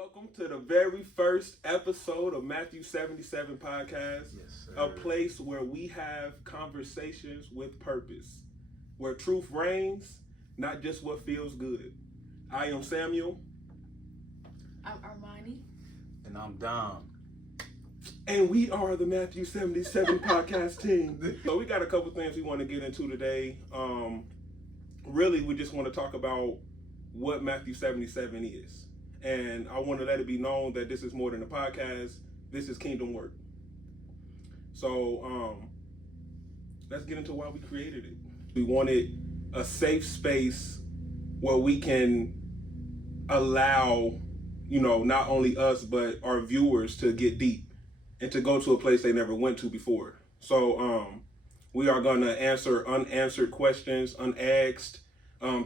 Welcome to the very first episode of Matthew77 podcast. Yes, sir. A place where we have conversations with purpose, where truth reigns, not just what feels good. I am Samuel. I'm Armanii. And I'm Dom. And we are the Matthew77 podcast team. So we got a couple things we want to get into today. Really, we just want to talk about what Matthew77 is. And I want to let it be known that this is more than a podcast. This is kingdom work. So let's get into why we created it. We wanted a safe space where we can allow, not only us, but our viewers to get deep and to go to a place they never went to before. So we are going to answer unanswered questions, unasked,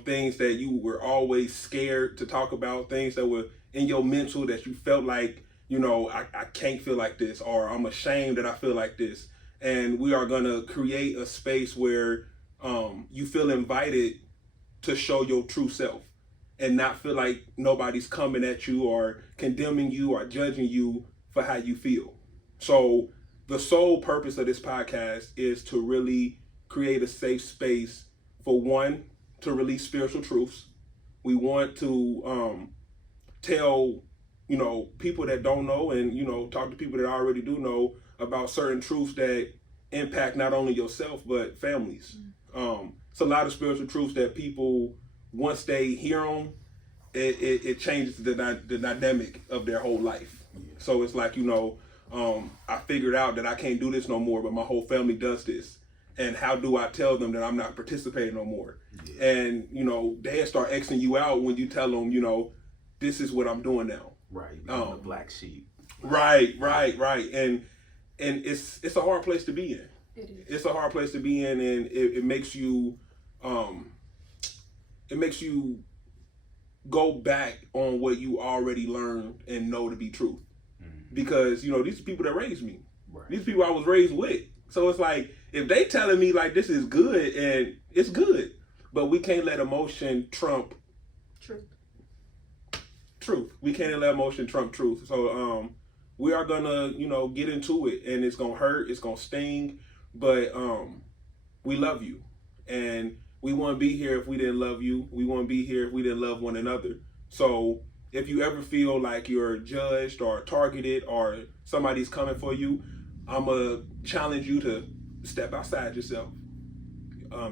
things that you were always scared to talk about, things that were in your mental that you felt like, I can't feel like this, or I'm ashamed that I feel like this. And we are going to create a space where you feel invited to show your true self and not feel like nobody's coming at you or condemning you or judging you for how you feel. So the sole purpose of this podcast is to really create a safe space for one, to release spiritual truths. We want to tell, people that don't know and, talk to people that already do know about certain truths that impact not only yourself, but families. It's a lot of spiritual truths that people, once they hear them, it changes the dynamic of their whole life. So it's like, I figured out that I can't do this no more, but my whole family does this. And how do I tell them that I'm not participating no more? Yeah. And, they'll start Xing you out when you tell them, this is what I'm doing now. Right. The black sheep. Right. And it's a hard place to be in. It is. It's a hard place to be in, and it makes you go back on what you already learned and know to be truth. Mm-hmm. Because, these are people that raised me. Right. These people I was raised with. So it's like, if they telling me like this is good, and it's good, but we can't let emotion trump truth. We can't let emotion trump truth. So we are gonna, get into it, and it's gonna hurt, it's gonna sting, but we love you, and we wouldn't be here if we didn't love you. We wouldn't be here if we didn't love one another. So if you ever feel like you're judged or targeted or somebody's coming for you, I'm gonna challenge you to step outside yourself.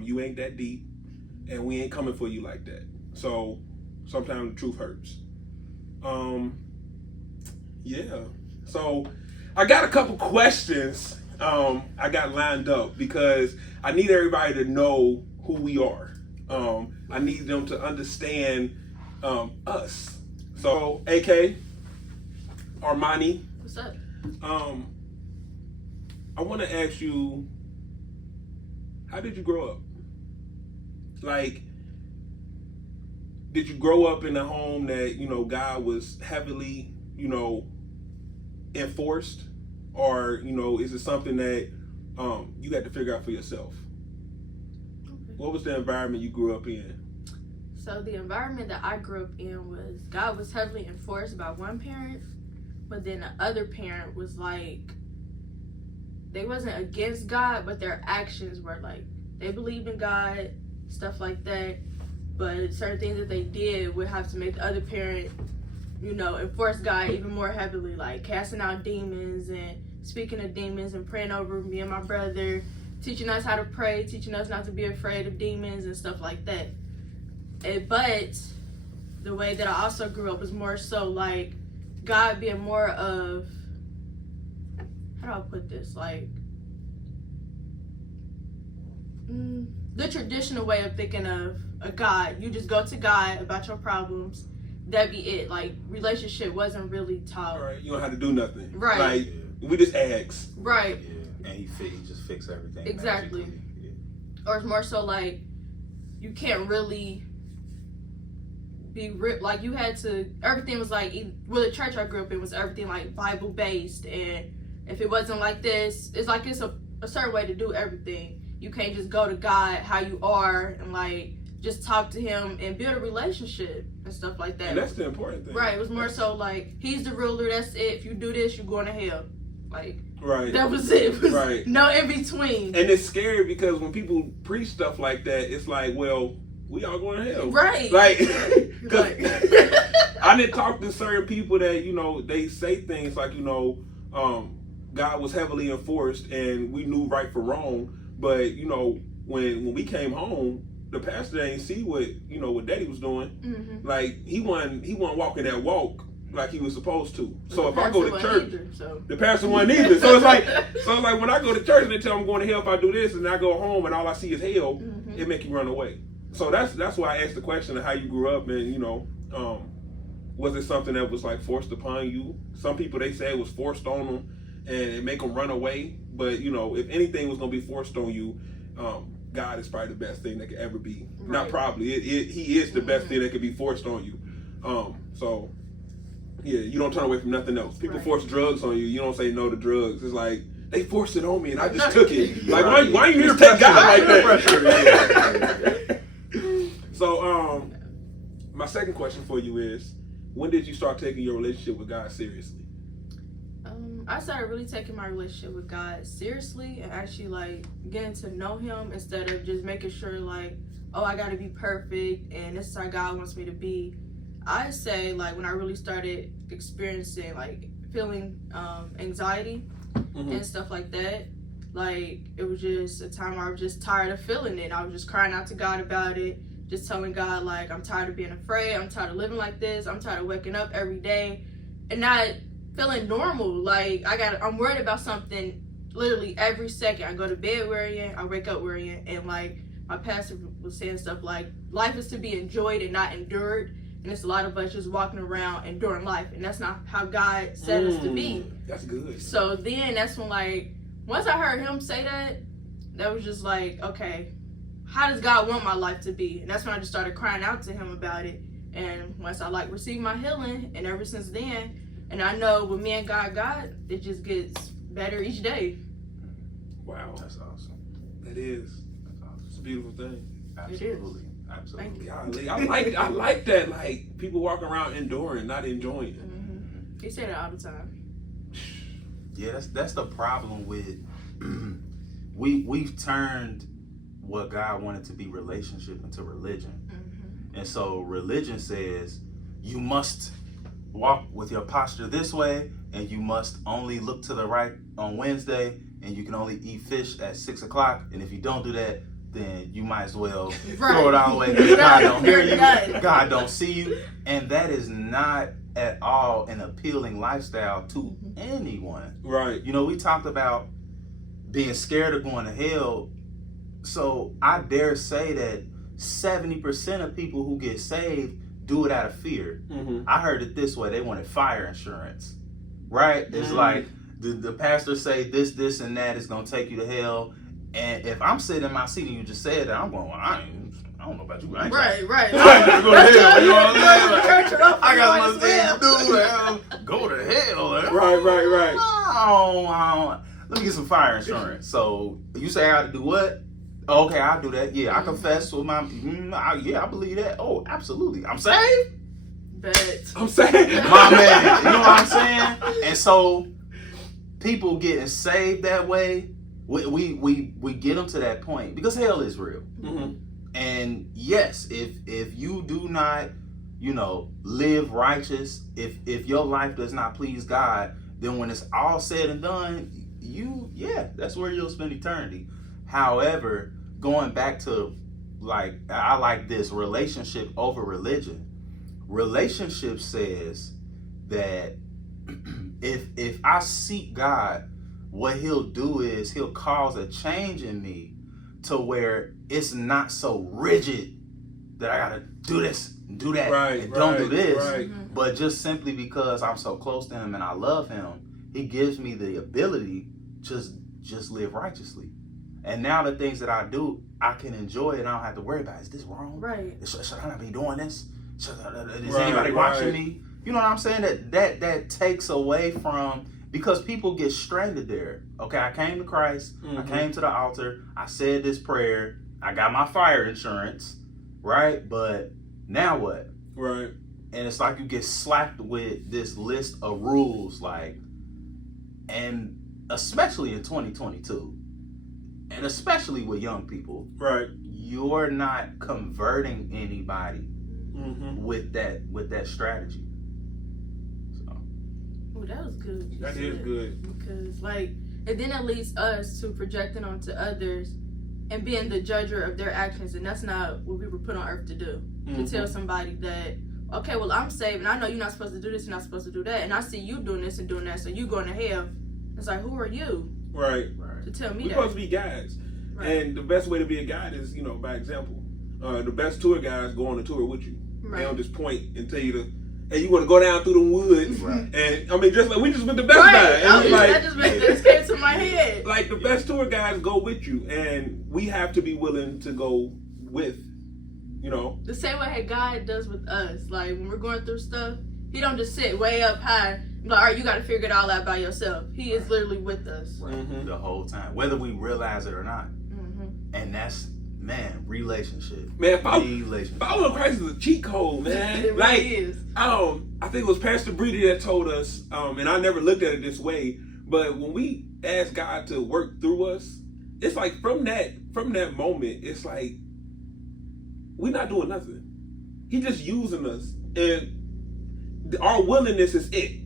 You ain't that deep, and we ain't coming for you like that. So sometimes the truth hurts. Yeah. So I got a couple questions I got lined up because I need everybody to know who we are. I need them to understand us. So AK, Armanii. What's up? I want to ask you, how did you grow up? Like, did you grow up in a home that, God was heavily, enforced? Or, is it something that you had to figure out for yourself? Okay. What was the environment you grew up in? So the environment that I grew up in was, God was heavily enforced by one parent, but then the other parent was like, they wasn't against God, but their actions were like, they believed in God, stuff like that. But certain things that they did would have to make the other parent, enforce God even more heavily, like casting out demons and speaking to demons and praying over me and my brother, teaching us how to pray, teaching us not to be afraid of demons and stuff like that. But the way that I also grew up was more so like God being more of, how do I put this? Like, the traditional way of thinking of a God. You just go to God about your problems. That'd be it. Like, relationship wasn't really taught. Right. You don't have to do nothing. Right. Like, we just ask. Right. Yeah. And he just fix everything. Exactly. Yeah. Or it's more so like, you can't really be like, you had to, everything was like, the church I grew up in was everything like Bible based, and if it wasn't like this, it's like it's a certain way to do everything. You can't just go to God how you are and like just talk to him and build a relationship and stuff like that. And that's the important thing. Right. It was more so like, he's the ruler, that's it. If you do this, you're going to hell. Like, right. That was it. It was right. No in between. And it's scary because when people preach stuff like that, it's like, well, we all going to hell. Right. Like, because I didn't talk to certain people that, you know, they say things like, you know, God was heavily enforced and we knew right for wrong. But, you know, when we came home, the pastor didn't see what, you know, what daddy was doing. Mm-hmm. Like, he wasn't walking that walk like he was supposed to. So if I go to church, the pastor wasn't either. So it's like when I go to church and they tell me I'm going to hell if I do this, and I go home and all I see is hell, mm-hmm. it make you run away. So that's why I asked the question of how you grew up, and, you know, was it something that was like forced upon you? Some people, they say it was forced on them and it make them run away. But, you know, if anything was going to be forced on you, God is probably the best thing that could ever be. Right. Not probably. He is the best thing that could be forced on you. So, yeah, you don't turn away from nothing else. People force drugs on you. You don't say no to drugs. It's like, they forced it on me and I just took it. Like, why you just take God like that? So, my second question for you is, when did you start taking your relationship with God seriously? I started really taking my relationship with God seriously and actually, like, getting to know him instead of just making sure, like, oh, I gotta be perfect and this is how God wants me to be. I say, like, when I really started experiencing, like, feeling anxiety mm-hmm. and stuff like that, like, it was just a time where I was just tired of feeling it. I was just crying out to God about it, just telling God, like, I'm tired of being afraid, I'm tired of living like this, I'm tired of waking up every day and not feeling normal. Like, I'm worried about something literally every second. I go to bed worrying, I wake up worrying, and, like, my pastor was saying stuff like, life is to be enjoyed and not endured, and it's a lot of us just walking around enduring life, and that's not how God said us to be. That's good. So then that's when, like, once I heard him say that was just like, okay, how does God want my life to be? And that's when I just started crying out to him about it. And once I, like, received my healing, and ever since then, and I know when me and God got, it just gets better each day. Wow. That's awesome. It is. That's awesome. It's a beautiful thing. Absolutely. Absolutely. Golly, I like that. Like, people walking around enduring, not enjoying it. Mm-hmm. He say that all the time. Yeah, that's the problem with we've turned what God wanted to be relationship into religion. Mm-hmm. And so religion says you must walk with your posture this way, and you must only look to the right on Wednesday, and you can only eat fish at 6 o'clock. And if you don't do that, then you might as well throw it all away. God don't hear you. God don't see you. And that is not at all an appealing lifestyle to anyone. Right. You know, we talked about being scared of going to hell. So I dare say that 70% of people who get saved do it out of fear. Mm-hmm. I heard it this way. They wanted fire insurance, right? It's like the pastor say this, and that is going to take you to hell. And if I'm sitting in my seat and you just said that, I'm going, well, I don't know about you. I ain't right. I'm going to go to hell. You know what I'm saying? I got some things to do. Go to hell. Right. Oh, let me get some fire insurance. So you say I got to do what? Okay, I'll do that. Yeah, I confess with my, I believe that. Oh, absolutely. I'm saved? Bet. I'm saved. My man, you know what I'm saying? And so, people getting saved that way, we get them to that point because hell is real. Mm-hmm. And yes, if you do not, live righteous, if your life does not please God, then when it's all said and done, that's where you'll spend eternity. However, going back to, like, I like this, relationship over religion. Relationship says that if I seek God, what he'll do is he'll cause a change in me to where it's not so rigid that I gotta do this, do that, and don't do this. Right. But just simply because I'm so close to him and I love him, he gives me the ability to just live righteously. And now the things that I do, I can enjoy it. I don't have to worry about, is this wrong? Right. Should I not be doing this? Is anybody watching me? You know what I'm saying? That takes away from, because people get stranded there. Okay, I came to Christ. Mm-hmm. I came to the altar. I said this prayer. I got my fire insurance. right? But now what? Right. And it's like you get slapped with this list of rules, like, and especially in 2022, and especially with young people, right? You're not converting anybody with that strategy. So, oh, that was good. That is good, because like it then it leads us to projecting onto others and being the judger of their actions, and that's not what we were put on earth to do. To tell somebody that, okay, well, I'm saved, and I know you're not supposed to do this, you're not supposed to do that, and I see you doing this and doing that, so you going to hell. It's like, who are you? Right. To tell me We're that. supposed to be guides. Right. And the best way to be a guide is, by example. The best tour guides go on the tour with you. Right. They don't just point and tell you to, hey, you want to go down through the woods. Right. And, I mean, just like we just went to Best Buy. And that just came to my head. Like, the best tour guides go with you, and we have to be willing to go with. The same way God does with us. Like, when we're going through stuff, he don't just sit way up high and be like, all right, you got to figure it all out by yourself. He is literally with us. The whole time, whether we realize it or not. And that's, man, relationship. Man, following Christ is a cheat code, man. It really is. I think it was Pastor Breedy that told us, and I never looked at it this way, but when we ask God to work through us, it's like from that moment, it's like, we're not doing nothing. He's just using us, and our willingness is it.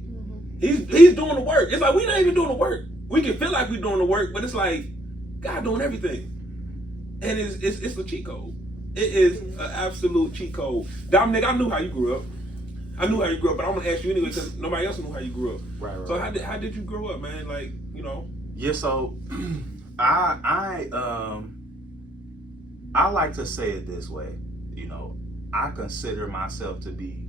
He's doing the work. It's like we're not even doing the work. We can feel like we're doing the work, but it's like God doing everything, and it's a cheat code. It is an absolute cheat code. Dominic, I knew how you grew up. But I'm gonna ask you anyway because nobody else knew how you grew up. Right. So how did you grow up, man? Like Yeah. So I like to say it this way. I consider myself to be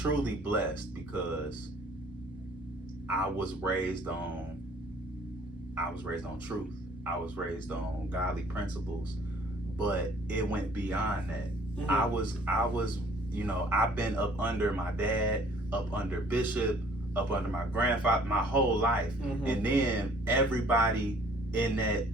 truly blessed because I was raised on truth. I was raised on godly principles, but it went beyond that. I was I've been up under my dad, up under Bishop, up under my grandfather my whole life. And then everybody in that,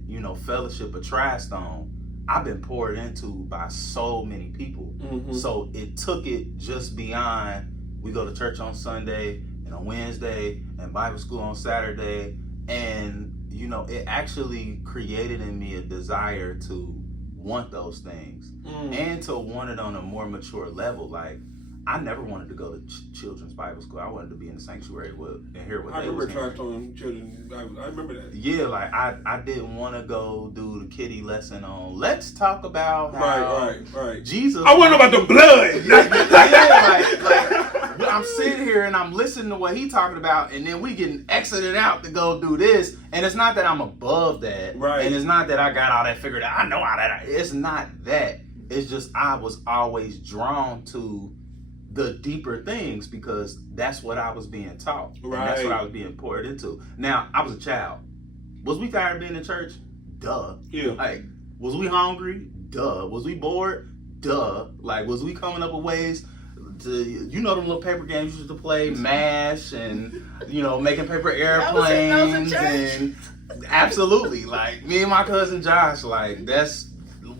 fellowship of Tri-Stone, I've been poured into by so many people. So it took it just beyond, we go to church on Sunday and on Wednesday and Bible school on Saturday. And, it actually created in me a desire to want those things and to want it on a more mature level. Like, I never wanted to go to children's Bible school. I wanted to be in the sanctuary and hear what they was hearing. I remember children's Bible. I remember that. Yeah, like I didn't want to go do the kiddie lesson on let's talk about how right. Jesus. I want to know about the blood. like I'm sitting here and I'm listening to what he talking about, and then we getting exited out to go do this. And it's not that I'm above that, right? And it's not that I got all that figured out. I know how that. It's not that. It's just I was always drawn to the deeper things because that's what I was being taught. Right. And that's what I was being poured into. Now, I was a child. Was we tired of being in church? Duh. Yeah. Like, was we hungry? Duh. Was we bored? Duh. Like, was we coming up with ways to, them little paper games you used to play, MASH, and, making paper airplanes, and absolutely. Like, me and my cousin Josh, like, that's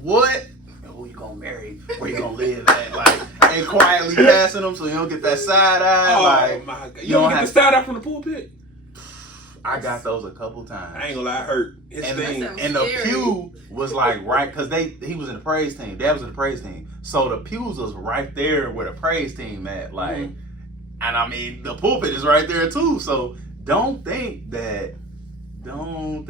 what? Who you gonna marry? Where you gonna live at? Like, and quietly passing them so you don't get that side eye. Oh, like, my God. You don't get the side eye from the pulpit? I got those a couple times. I ain't gonna lie, I hurt. And the pew was like right, because he was in the praise team. Dad was in the praise team. So the pews was right there where the praise team at. Like, and I mean, the pulpit is right there too. So don't think that you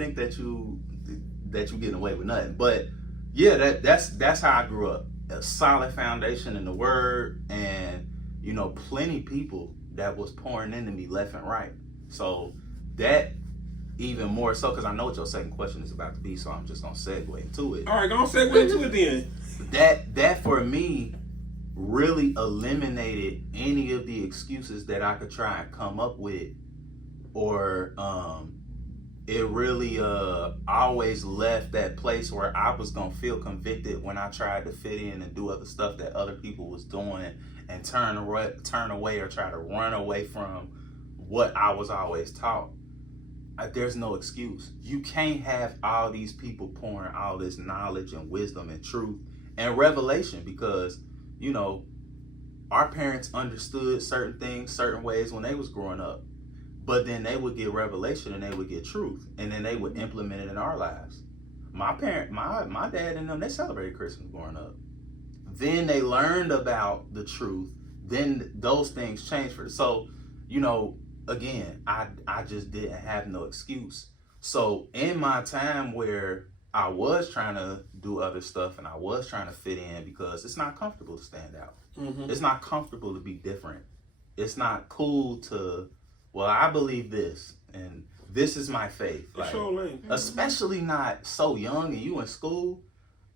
getting away with nothing. But yeah, that's how I grew up. A solid foundation in the word, and plenty people that was pouring into me left and right. So that even more so, because I know what your second question is about to be, so I'm just gonna segue into it. All right, gonna segue into it then. That for me really eliminated any of the excuses that I could try and come up with, or it really always left that place where I was gonna feel convicted when I tried to fit in and do other stuff that other people was doing, and turn away or try to run away from what I was always taught. There's no excuse. You can't have all these people pouring all this knowledge and wisdom and truth, and revelation, because, you know, our parents understood certain things, certain ways when they was growing up. But then they would get revelation and they would get truth. And then they would implement it in our lives. My dad and them, they celebrated Christmas growing up. Then they learned about the truth. Then those things changed for them. So, you know, again, I just didn't have no excuse. So in my time where I was trying to do other stuff and I was trying to fit in, because it's not comfortable to stand out. Mm-hmm. It's not comfortable to be different. It's not cool to, well, I believe this and this is my faith. Like, especially not so young and you in school.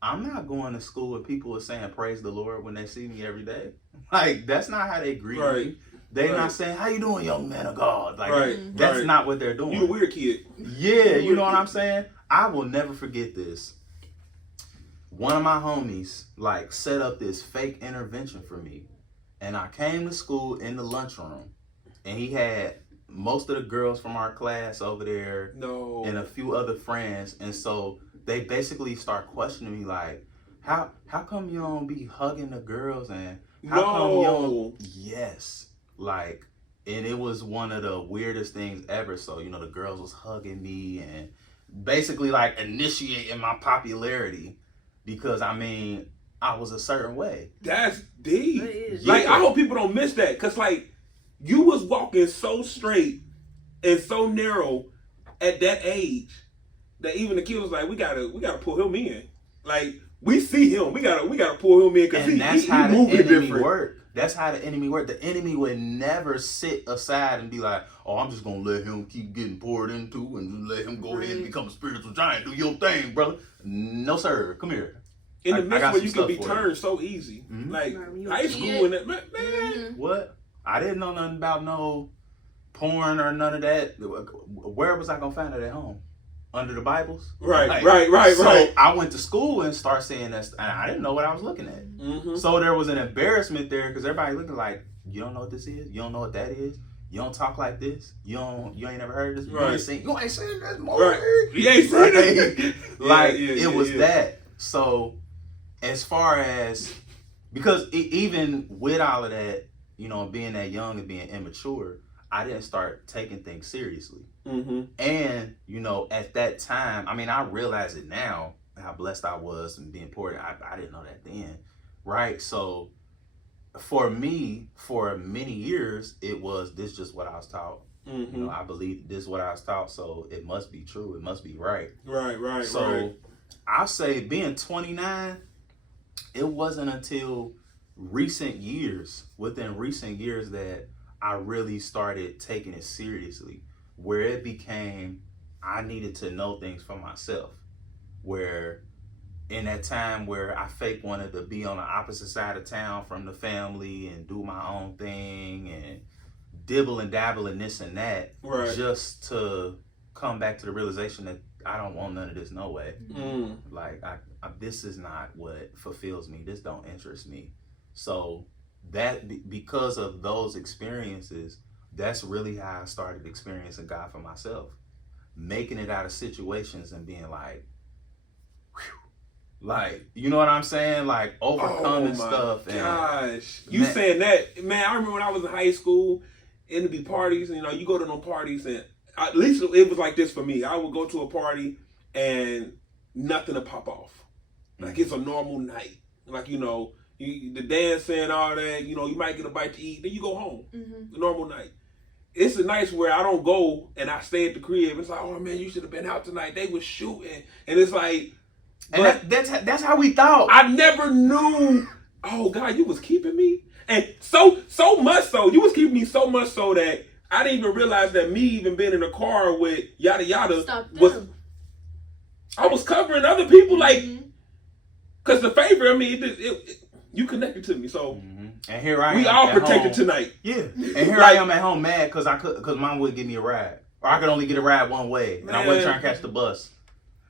I'm not going to school where people are saying praise the Lord when they see me every day. Like, that's not how they greet me. They're not saying, how you doing, young man of God? Like, that's not what they're doing. You a weird kid. Yeah, you know what I'm saying? I will never forget this. One of my homies, like, set up this fake intervention for me. And I came to school in the lunchroom. And he had most of the girls from our class over there. No. And a few other friends. And so they basically start questioning me, like, how come you don't be hugging the girls? And how come you don't? Yes. Like, and it was one of the weirdest things ever. So, you know, the girls was hugging me and basically like initiating my popularity because, I mean, I was a certain way. That's deep. Like, I hope people don't miss that, because, like, you was walking so straight and so narrow at that age that even the kid was like, we gotta pull him in. Like, we see him, we gotta pull him in, because he moving different. That's how the enemy worked. The enemy would never sit aside and be like, oh, I'm just going to let him keep getting poured into and let him go ahead and become a spiritual giant. Do your thing, brother. No, sir. Come here. In the midst where you can be turned so easy. Mm-hmm. Like, high school and that, man. Mm-hmm. What? I didn't know nothing about no porn or none of that. Where was I going to find it at home? Under the Bibles? Right. So I went to school and started seeing that. And I didn't know what I was looking at. Mm-hmm. So there was an embarrassment there because everybody looking like, you don't know what this is? You don't know what that is? You don't talk like this? You ain't never heard of this? Right. You ain't seen this movie? Right. You ain't seen it? Like, it was that. So as far as, because even with all of that, you know, being that young and being immature, I didn't start taking things seriously. Mm-hmm. And, you know, at that time, I mean, I realize it now, how blessed I was and being poor. I didn't know that then, right? So for me, for many years, it was, this just what I was taught. Mm-hmm. You know, I believe this is what I was taught, so it must be true. It must be right. Right. So I'll say being 29, it wasn't until within recent years that I really started taking it seriously, where it became, I needed to know things for myself. Where in that time where I fake wanted to be on the opposite side of town from the family and do my own thing and dibble and dabble in this and that, just to come back to the realization that I don't want none of this, no way. Mm. Like, I this is not what fulfills me. This don't interest me. So that, because of those experiences, that's really how I started experiencing God for myself. Making it out of situations and being like, whew, like, you know what I'm saying? Like, overcoming stuff. Gosh. You saying that, man, I remember when I was in high school, and it'd be parties, and, you know, you go to no parties, and at least it was like this for me. I would go to a party, and nothing would pop off. Like, it's a normal night. Like, you know, the dancing, all that, you know, you might get a bite to eat, then you go home. Mm-hmm. A normal night. It's a night where I don't go and I stay at the crib. It's like, oh man, you should have been out tonight. They was shooting, and it's like, and that's how we thought. I never knew. Oh God, you was keeping me, and so much so you was keeping me so much so that I didn't even realize that me even being in a car with yada yada was. I was covering other people, like, because the favor. I mean, you connected to me, so. Mm-hmm. And here I am. We all protected tonight. Yeah. And here I am at home mad because mom wouldn't give me a ride. Or I could only get a ride one way. And I wasn't trying to catch the bus.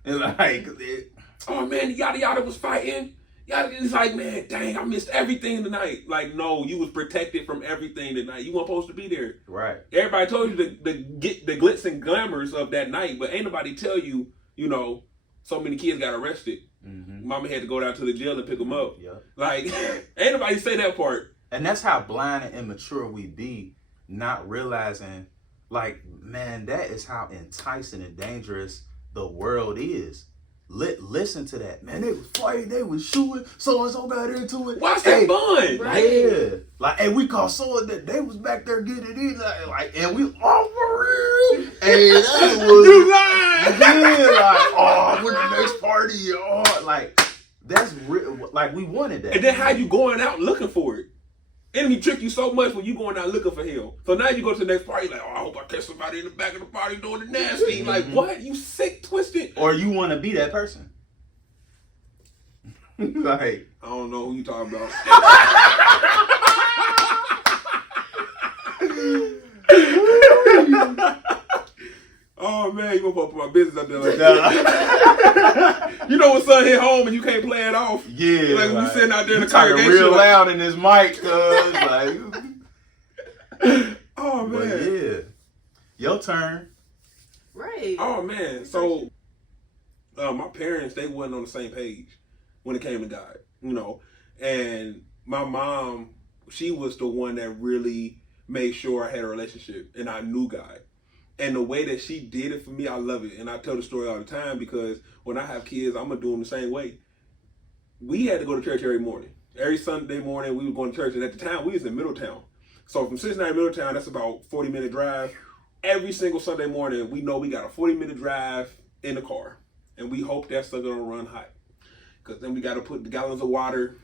And like, oh man, yada yada was fighting. It's like, man, dang, I missed everything tonight. Like, no, you was protected from everything tonight. You weren't supposed to be there. Right. Everybody told you the glitz and glamours of that night, but ain't nobody tell you, you know, so many kids got arrested Mama had to go down to the jail and pick them up. Yep. Like, ain't nobody say that part. And that's how blind and immature we be, not realizing, like, man, that is how enticing and dangerous the world is. Listen to that, man. They was fighting, they was shooting, so and so got into it. Why's that fun? Right. Yeah, like, and we caught so that they was back there getting it in, like, and we all for real. And that was You lying? yeah, like, oh, we're the next party, oh, like, that's real. Like, we wanted that. And then how you going out looking for it? Enemy trick you so much when you going out looking for hell. So now you go to the next party like, oh, I hope I catch somebody in the back of the party doing the nasty. Like, what? You sick, twisted? Or you want to be that person. Like, I don't know who you talking about. Oh man, you gonna put my business up there like that? You know when son hit home and you can't play it off? yeah, Like when you sitting out there in the talking congregation, real like, loud in this mic, cuz like, oh but man, yeah, your turn. Right. oh man. So my parents, they wasn't on the same page when it came to God, you know. And my mom, she was the one that really made sure I had a relationship and I knew God. And the way that she did it for me, I love it. And I tell the story all the time because when I have kids, I'm going to do them the same way. We had to go to church every morning. Every Sunday morning, we were going to church. And at the time, we was in Middletown. So from Cincinnati to Middletown, that's about 40-minute drive. Every single Sunday morning, we know we got a 40-minute drive in the car. And we hope that stuff going to run hot. Because then we got to put the gallons of water.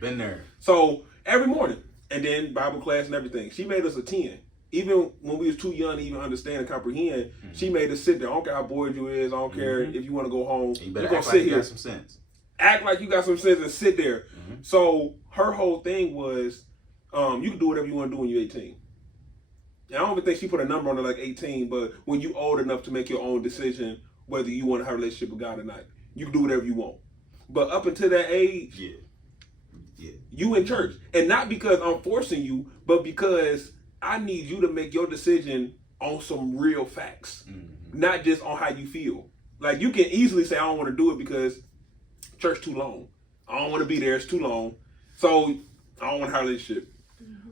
Been there. So every morning. And then Bible class and everything. She made us a 10. Even when we was too young to even understand and comprehend, she made us sit there. I don't care how bored you is. I don't care if you want to go home. You better You're act gonna sit like you here. got some sense. Act like you got some sense and sit there. So her whole thing was, you can do whatever you want to do when you're 18. And I don't even think she put a number on it like 18, but when you old enough to make your own decision whether you want to have a relationship with God or not, you can do whatever you want. But up until that age, you in church. And not because I'm forcing you, but because I need you to make your decision on some real facts, not just on how you feel. Like, you can easily say, I don't want to do it because church too long. I don't want to be there. It's too long. So I don't want to have a relationship.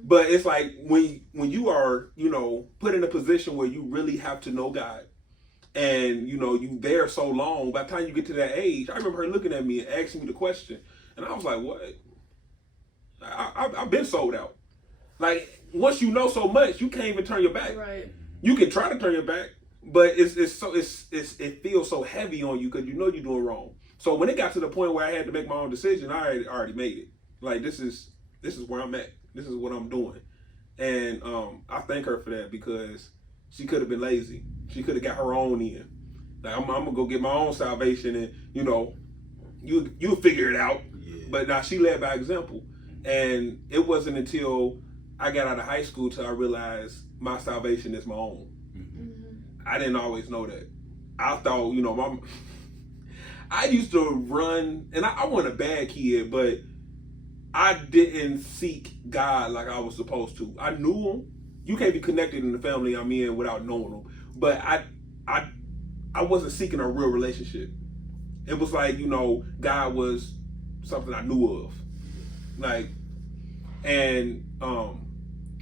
But it's like when you are, you know, put in a position where you really have to know God and, you know, you there so long, by the time you get to that age, I remember her looking at me and asking me the question. And I was like, what? I've been sold out. Like, once you know so much, you can't even turn your back. Right. You can try to turn your back, but it feels so heavy on you because you know you're doing wrong. So when it got to the point where I had to make my own decision, I already made it. Like, this is where I'm at. This is what I'm doing. And I thank her for that because she could have been lazy. She could have got her own in. Like, I'm gonna go get my own salvation, and you know, you figure it out. Yeah. But now she led by example, and it wasn't until I got out of high school till I realized my salvation is my own. I didn't always know that. I thought, you know, I used to run, and I wasn't a bad kid, but I didn't seek God like I was supposed to. I knew him. You can't be connected in the family I'm in without knowing him. But I wasn't seeking a real relationship. It was like, you know, God was something I knew of. Like, and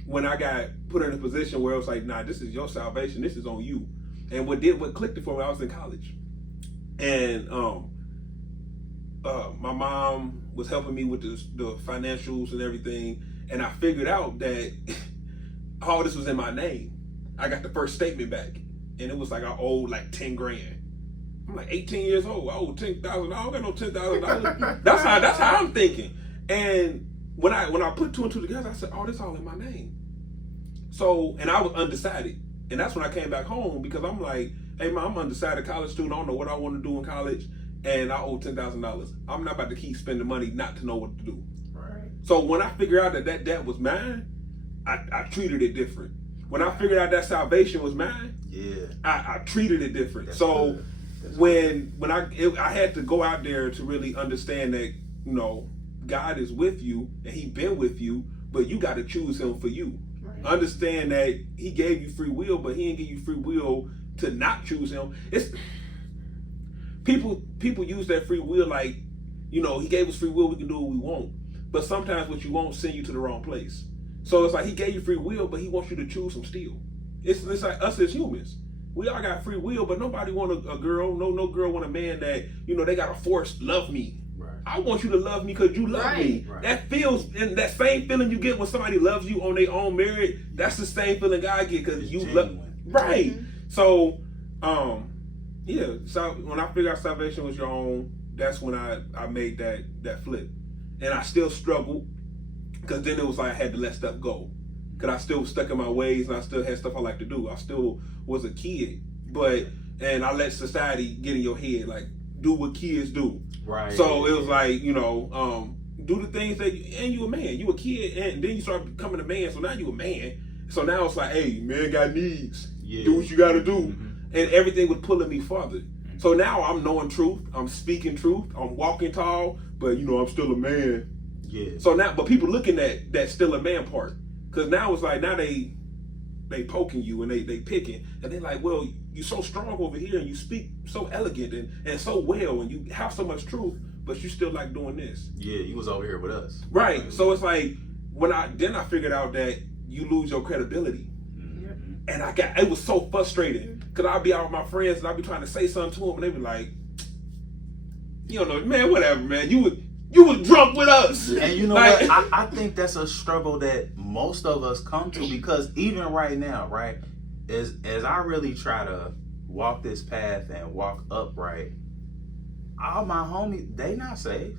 when I got put in a position where it was like, nah, this is your salvation, this is on you. And what clicked it for me, I was in college. And my mom was helping me with the financials and everything. And I figured out that all this was in my name. I got the first statement back. And it was like I owed like 10 grand. I'm like 18 years old. I owe $10,000. I don't got no $10,000. That's how I'm thinking. And when I put two and two together, I said, oh, this all in my name. So, and I was undecided. And that's when I came back home because I'm like, hey, Mom, I'm an undecided college student. I don't know what I want to do in college. And I owe $10,000. I'm not about to keep spending money not to know what to do. Right. So when I figured out that debt was mine, I treated it different. When I figured out that salvation was mine, I treated it different. That's so good. when I had to go out there to really understand that, you know, God is with you and he been with you, but you got to choose him for you. Right. Understand that he gave you free will, but he didn't give you free will to not choose him. people use that free will like, you know, he gave us free will, we can do what we want. But sometimes what you won't send you to the wrong place. So it's like he gave you free will, but he wants you to choose some still. It's like us as humans. We all got free will, but nobody want a girl. No girl want a man that, you know, they got to force love me. Right. I want you to love me because you love me. Right. That feels, and that same feeling you get when somebody loves you on their own merit, that's the same feeling God get because you love. Right. Mm-hmm. So, yeah. So when I figured out salvation was your own, that's when I made that flip, and I still struggled because then it was like I had to let stuff go. Cause I still was stuck in my ways and I still had stuff I like to do. I still was a kid, and I let society get in your head, like do what kids do. Right. So it was like, you know, do the things that, and you a man, you a kid, and then you start becoming a man. So now you a man. So now it's like, hey, man got needs. Yeah. Do what you got to do, Mm-hmm. and everything was pulling me farther. So now I'm knowing truth, I'm speaking truth, I'm walking tall, but you know I'm still a man. Yeah. So now, but people looking at that still a man part. Cause now it's like, now they poking you and they picking, and they like, well, you so strong over here and you speak so elegant and so well and you have so much truth, but you still like doing this. Yeah, you was over here with us. Right. So it's like I figured out that you lose your credibility. Mm-hmm. And it was so frustrating. Cause I'd be out with my friends and I'd be trying to say something to them and they be like, you don't know, man, whatever, man. You was drunk with us. And you know like, what? I think that's a struggle that most of us come to, because even right now, right, as I really try to walk this path and walk upright, all my homies, they not saved.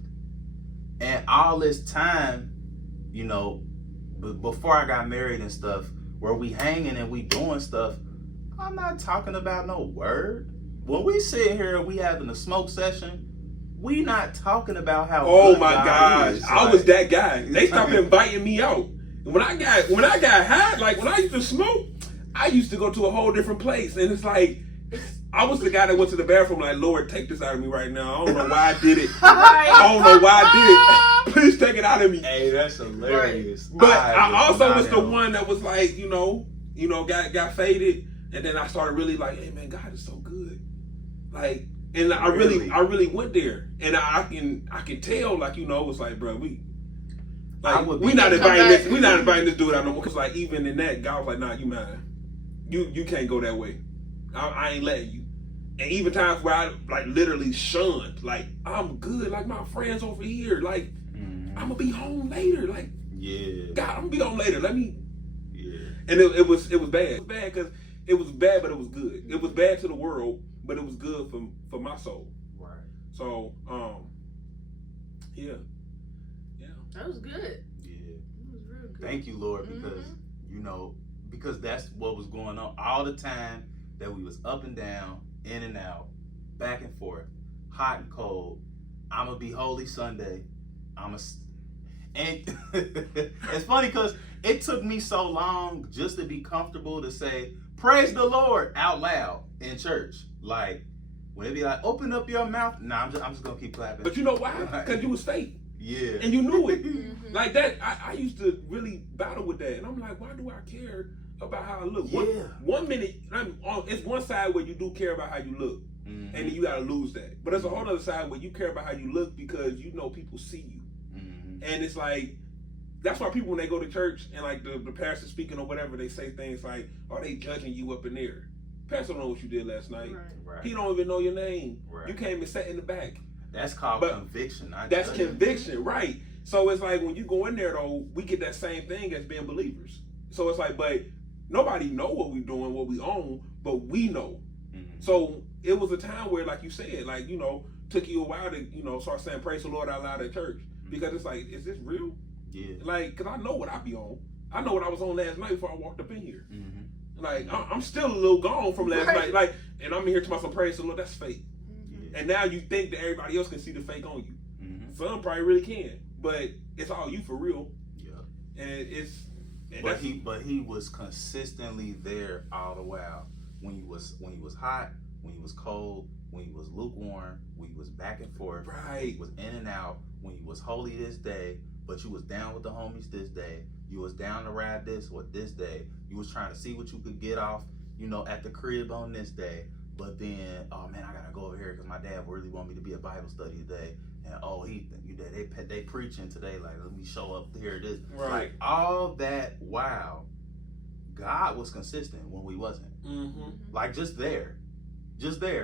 And all this time, you know, before I got married and stuff, where we hanging and we doing stuff, I'm not talking about no word. When we sit here and we having a smoke session, we not talking about how. Oh good my God gosh, is. I was that guy. They stopped inviting me out. When I got high, like when I used to smoke, I used to go to a whole different place, and it's like I was the guy that went to the bathroom like, Lord, take this out of me right now. I don't know why I did it. I don't know why I did it. Please take it out of me. Hey, that's hilarious. But I also was the one that was like, you know, got faded, and then I started really like, hey man, God is so good. Like, and I really went there, and I can tell, like, you know, it's like, bro, we not inviting this dude out no more. Cause like even in that, God was like, nah, you mine. You can't go that way. I ain't letting you. And even times where I like literally shunned, like I'm good, like my friends over here, like I'm gonna be home later, like God, I'm gonna be home later. Let me. Yeah. And it was bad. It was bad because it was bad, but it was good. It was bad to the world, but it was good for my soul. Right. So yeah. That was good. Yeah. That was real good. Thank you, Lord, because you know, because that's what was going on all the time, that we was up and down, in and out, back and forth, hot and cold. I'ma be holy Sunday. And it's funny because it took me so long just to be comfortable to say praise the Lord out loud in church. Like when they be like, open up your mouth. Nah, I'm just gonna keep clapping. But you know why? Because you was fake. Yeah. And you knew it. Like that, I used to really battle with that. And I'm like, why do I care about how I look? Yeah. One minute, it's one side where you do care about how you look. And then you gotta lose that. But there's a whole other side where you care about how you look because you know people see you. And it's like, that's why people, when they go to church and like the pastor speaking or whatever, they say things like, are they judging you up in there? Pastor don't know what you did last night. Right. He don't even know your name. Right. You came and sat in the back. That's called conviction. That's conviction, right? So it's like when you go in there though, we get that same thing as being believers. So it's like, but nobody know what we doing, what we own, but we know. So it was a time where, like you said, like, you know, took you a while to, you know, start saying praise the Lord out loud at church. Because it's like, is this real? Yeah. Like, because I know what I be on. I know what I was on last night before I walked up in here. Like, I'm still a little gone from last night. Like, and I'm here to myself, praise the Lord, that's fake. And now you think that everybody else can see the fake on you. Some probably really can. But it's all you for real. Yeah. And it's... And but he was consistently there all the while. When he was hot, when he was cold, when he was lukewarm, when he was back and forth, when he was in and out, when he was holy this day, but you was down with the homies this day, you was down to ride this or this day, you was trying to see what you could get off, you know, at the crib on this day, But then, oh man, I gotta go over here because my dad really want me to be a Bible study today. And they preaching today. Like, let me show up here. This like all that. Wow, God was consistent when we wasn't. Like just there.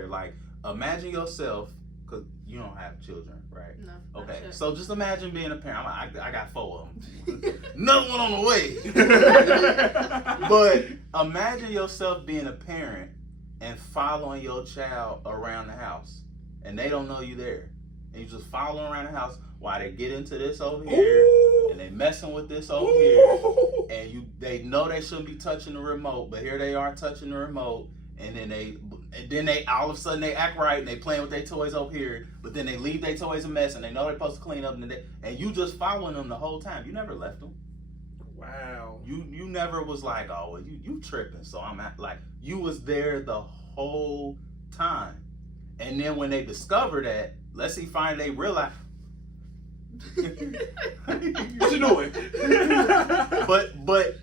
Like imagine yourself, because you don't have children, right? No. Okay, so just imagine being a parent. I got 4 of them. Another one on the way. But imagine yourself being a parent and following your child around the house, and they don't know you there, and you just follow them around the house while they get into this over here, and they messing with this over here, and they know they shouldn't be touching the remote, but here they are touching the remote, and then they all of a sudden they act right and they playing with their toys over here, but then they leave their toys a mess, and they know they're supposed to clean up, and you just following them the whole time. You never left them. Wow. You never was like, oh, you tripping, so I'm at, like, you was there the whole time. And then when they discover that, let's see, finally they realize. What you doing? but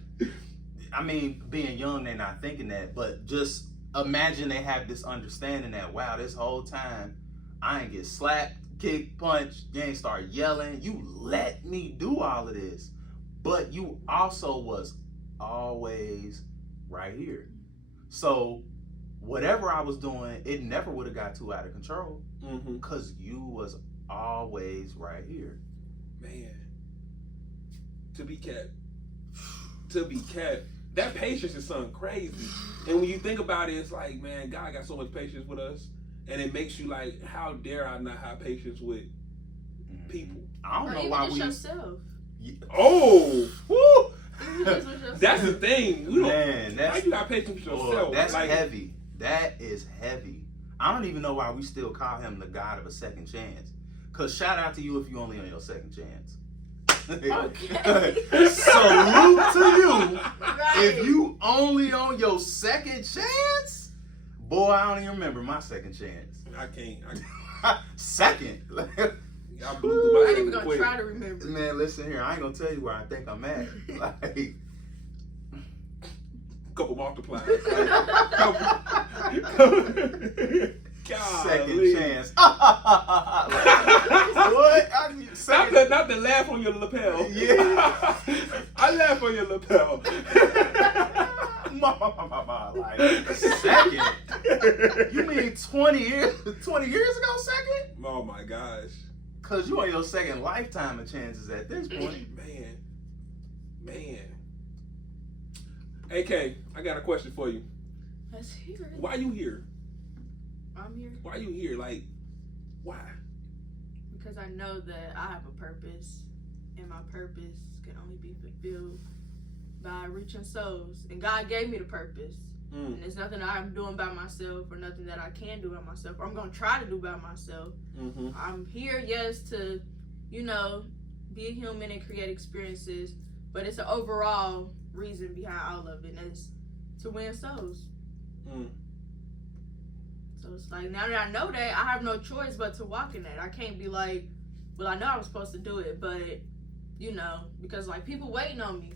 I mean, being young, they're not thinking that, but just imagine they have this understanding that, wow, this whole time I ain't get slapped, kicked, punched, you ain't start yelling, you let me do all of this. But you also was always right here. So whatever I was doing, it never would have got too out of control, because you was always right here. Man, to be kept. That patience is something crazy. And when you think about it, it's like, man, God got so much patience with us, and it makes you like, how dare I not have patience with people? I don't know why we. Yourself. Oh, woo! Yourself. That's the thing. How you got patience with yourself? That's like, heavy. That is heavy. I don't even know why we still call him the God of a second chance. Cause shout out to you if you only on your second chance. Okay. Salute to you. Right. If you only on your second chance, boy, I don't even remember my second chance. I can't. Second. I blew through my I ain't even quick. gonna try to remember. Man, listen here. I ain't gonna tell you where I think I'm at. Like, Couple multipliers. second chance. What? Not to laugh on your lapel. Yeah. I laugh on your lapel. Like, second? You mean 20 years ago, second? Oh my gosh. Cause you on your second lifetime of chances at this point. Man. AK, I got a question for you. Let's hear it. Why you here? I'm here Why you here? Like, why? because I know that I have a purpose, and my purpose can only be fulfilled by reaching souls. And God gave me the purpose. And there's nothing that I'm doing by myself, or nothing that I can do by myself, or I'm going to try to do by myself. I'm here, yes, to, be a human and create experiences, but it's an overall reason behind all of it, and it's to win souls. So it's like, now that I know that, I have no choice but to walk in that. I can't be like, well, I know I was supposed to do it, but, because, like, people waiting on me.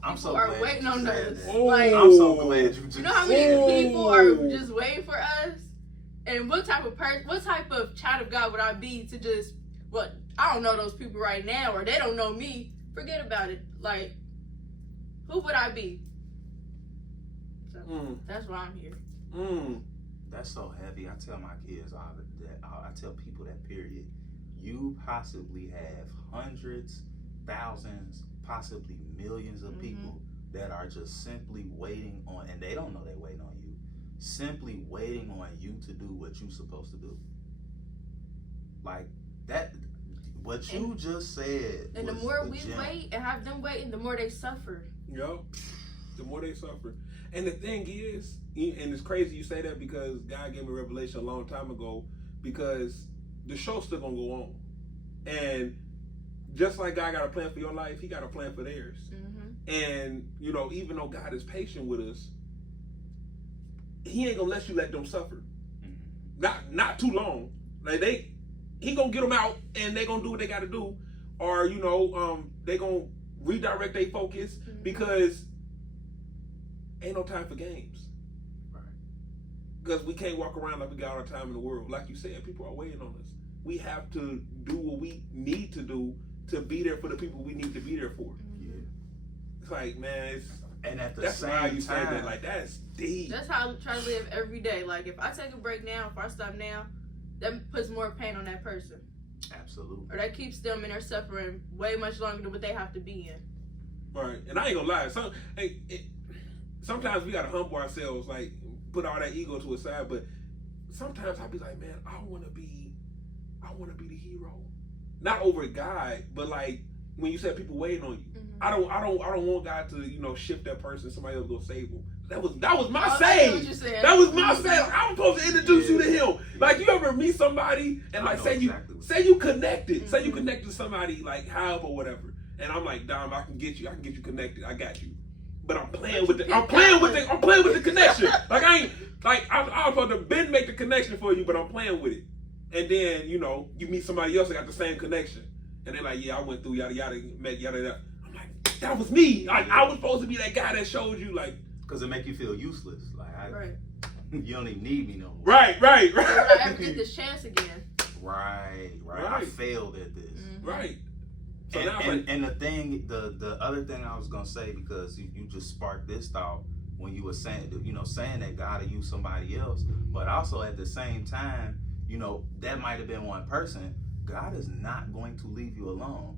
I'm so People are glad waiting you on said us. that. Like, I'm so glad you just. You know how many people are just waiting for us? And what type of child of God would I be to just, I don't know those people right now, or they don't know me. Forget about it. Like, who would I be? So that's why I'm here. That's so heavy. I tell my kids all that. I tell people that, period. You possibly have hundreds, thousands, possibly millions of people that are just simply waiting on, and they don't know they're waiting on you, simply waiting on you to do what you're supposed to do. Like that, what you just said. And the more we wait and have them waiting, the more they suffer. Yep. The more they suffer. And the thing is, and it's crazy you say that, because God gave me a revelation a long time ago, because the show's still gonna go on. And just like God got a plan for your life, He got a plan for theirs. And, even though God is patient with us, He ain't gonna let you let them suffer. Not too long. Like, He gonna get them out, and they gonna do what they gotta do. Or, they gonna redirect their focus, because ain't no time for games. Right. Because we can't walk around like we got all the time in the world. Like you said, people are waiting on us. We have to do what we need to do to be there for the people we need to be there for. Yeah. It's like, man, And at the that's same why you say time, that. Like, that's deep. That's how I try to live every day. Like, if I take a break now, if I stop now, that puts more pain on that person. absolutely. Or that keeps them in their suffering way much longer than what they have to be in. Right. And I ain't gonna lie. Sometimes we gotta humble ourselves, like, put all that ego to a side. But sometimes I'll be like, man, I want to be the hero. Not over God, but like when you said people waiting on you. Mm-hmm. I don't want God to, shift that person, somebody else go save them. That was my I save. know what you're saying. That was my save. I'm supposed to introduce you to him. Like, you ever meet somebody and like say you connected. Mm-hmm. Say you connected to somebody like however or whatever. And I'm like, Dom, I can get you connected. I got you. But I'm playing with the connection. Like I was supposed to Ben make the connection for you, but I'm playing with it. And then, you meet somebody else that got the same connection. And they're like, yeah, I went through yada yada, make yada yada. I'm like, that was me. Like, I was supposed to be that guy that showed you, like, Because it make you feel useless. Like, Right. You don't even need me no more. Right. Will I ever get this chance again? Right. I failed at this. Mm-hmm. Right. So And the thing, the other thing I was gonna say, because you just sparked this thought when you were saying that God will use somebody else, but also at the same time, that might have been one person. God is not going to leave you alone.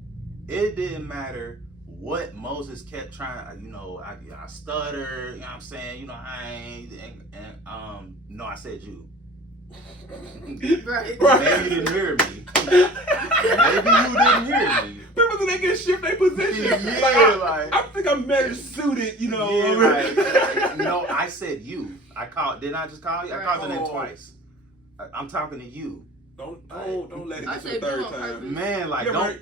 It didn't matter what Moses kept trying. I stutter. You know what I'm saying? I ain't. No, I said you. Right. Maybe you didn't hear me. Maybe you didn't hear me. people think they can shift their position. Yeah, I think I'm better suited, Yeah, I said you. Didn't I just call you? I called your name twice. I'm talking to you. Don't let it I get to the said third you on time. purpose. Man,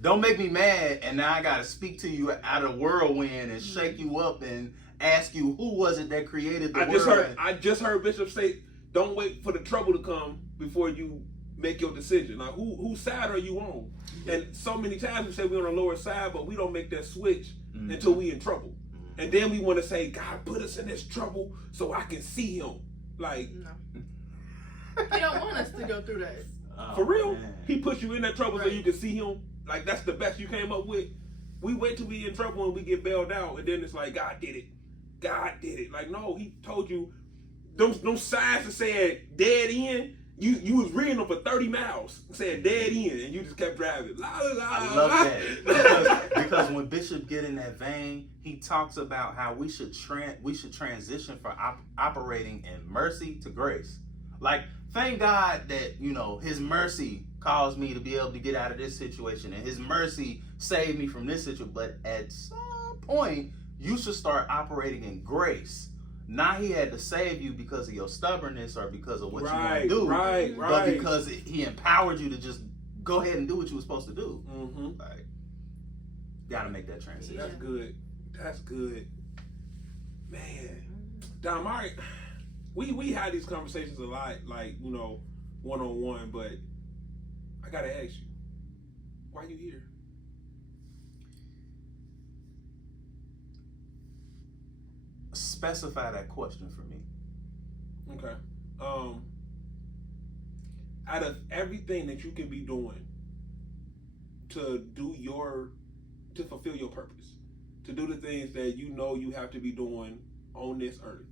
don't make me mad, and now I gotta speak to you out of the whirlwind and shake you up and ask you who was it that created the world. I just heard Bishop say, don't wait for the trouble to come before you make your decision. Like, whose side are you on? And so many times we say we're on the lower side, but we don't make that switch until we in trouble. And then we want to say, God put us in this trouble so I can see him. Like, No. He don't want us to go through that. for real? Man. He put you in that trouble so Right. you can see him? Like, that's the best you came up with? We wait till we in trouble and we get bailed out, and then it's like, God did it. God did it. Like, no, he told you, them signs that said dead end, you was reading them for 30 miles, saying dead end, and you just kept driving. La, la, la, I love la. that because when Bishop get in that vein, he talks about how we should transition from operating in mercy to grace. Like, thank God that His mercy caused me to be able to get out of this situation, and His mercy saved me from this situation. But at some point, you should start operating in grace. Not He had to save you because of your stubbornness or because of what you want to do, right. but because He empowered you to just go ahead and do what you were supposed to do. Mm-hmm. Like, gotta make that transition. That's good. That's good. Man. Dom, we had these conversations a lot, like, one-on-one, but I gotta ask you, why you here? Specify that question for me. Okay. Out of everything that you can be doing to fulfill your purpose, to do the things that you have to be doing on this earth,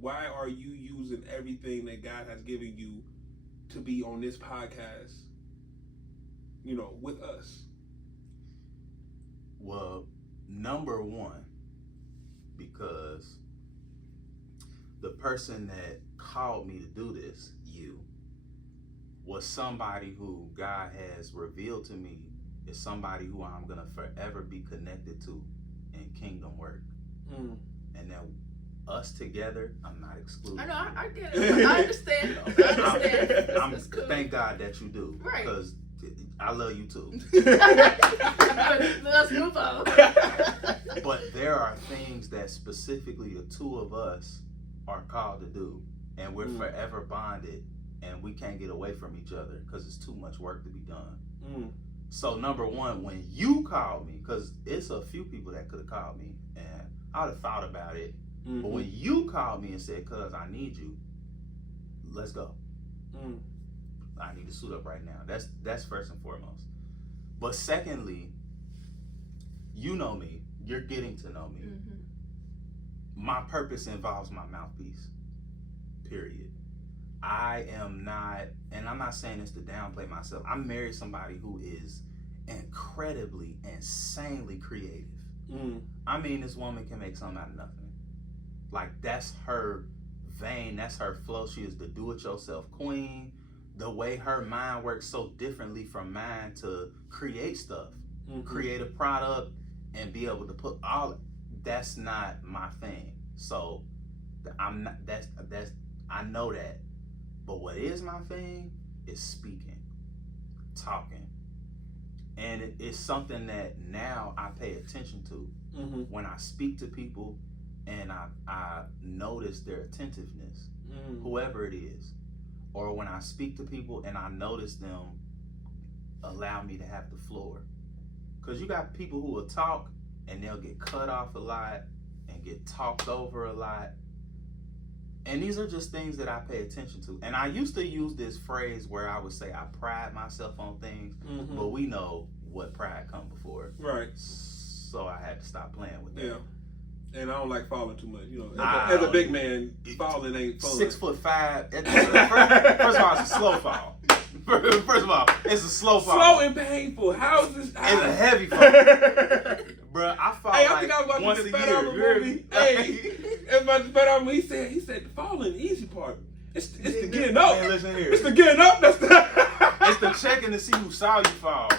why are you using everything that God has given you to be on this podcast, with us? Well, number one, because the person that called me to do this, was somebody who God has revealed to me is somebody who I'm going to forever be connected to in kingdom work. And now us together, I'm not excluded. I know, I get it. I understand. It's cool. Thank God that you do. Right. Because I love you too. Let's move on. But there are things that specifically the two of us are called to do, and we're forever bonded, and we can't get away from each other because it's too much work to be done. So number one, when you called me, because it's a few people that could have called me, and I would have thought about it, but when you called me and said, "Cuz I need you," let's go. I need to suit up right now. That's first and foremost. But secondly, you know me. You're getting to know me. My purpose involves my mouthpiece. Period. I am not, and I'm not saying this to downplay myself. I married somebody who is incredibly, insanely creative. I mean, this woman can make something out of nothing. Like, that's her vein, that's her flow. She is the do-it-yourself queen. The way her mind works so differently from mine to create stuff, create a product, and be able to put all. That's not my thing. So, I'm not. That's. I know that. But what is my thing is speaking, talking. And it's something that now I pay attention to when I speak to people, and I notice their attentiveness, whoever it is. Or when I speak to people and I notice them allow me to have the floor. Because you got people who will talk and they'll get cut off a lot and get talked over a lot. And these are just things that I pay attention to. And I used to use this phrase where I would say I pride myself on things, but we know what pride comes before it. Right. So I had to stop playing with that. Yeah. And I don't like falling too much. You know, as a big man, falling ain't fun. 6'5". First of all, it's a slow fall. First of all, it's a slow fall. Slow and painful. How is this? It's a heavy fall. Bruh, I fall I like think I was once watching a the Fat year. Album movie. Hey, everybody's Fat Album. He said the falling the easy part. It's the getting up. Man, listen here. It's the getting up. That's It's the checking to see who saw you fall.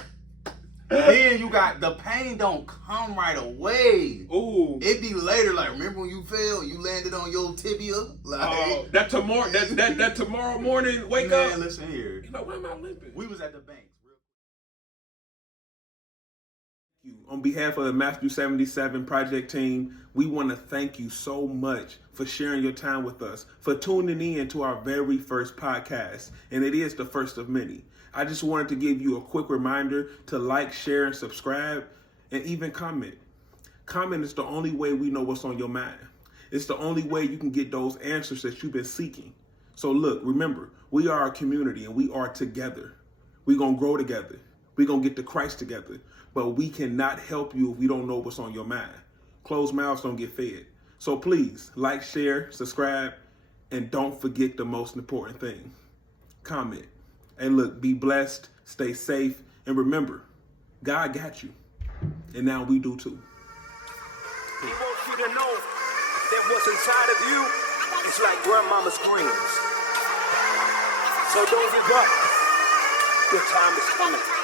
Then you got the pain don't come right away. Ooh. It be later. Like, remember when you fell? You landed on your tibia. Like, that tomorrow morning wake up. Man, listen here. You know, why am I limping? We was at the bank. On behalf of the Matthew77 project team, we want to thank you so much for sharing your time with us, for tuning in to our very first podcast, and it is the first of many. I just wanted to give you a quick reminder to like, share, and subscribe, and even comment. Comment is the only way we know what's on your mind. It's the only way you can get those answers that you've been seeking. So look, remember, we are a community and we are together. We're going to grow together. We're going to get to Christ together. But we cannot help you if we don't know what's on your mind. Closed mouths don't get fed. So please, like, share, subscribe, and don't forget the most important thing. Comment. And look, be blessed, stay safe, and remember, God got you. And now we do too. He wants you to know that what's inside of you is like grandmama's greens. So don't give up. Your time is coming.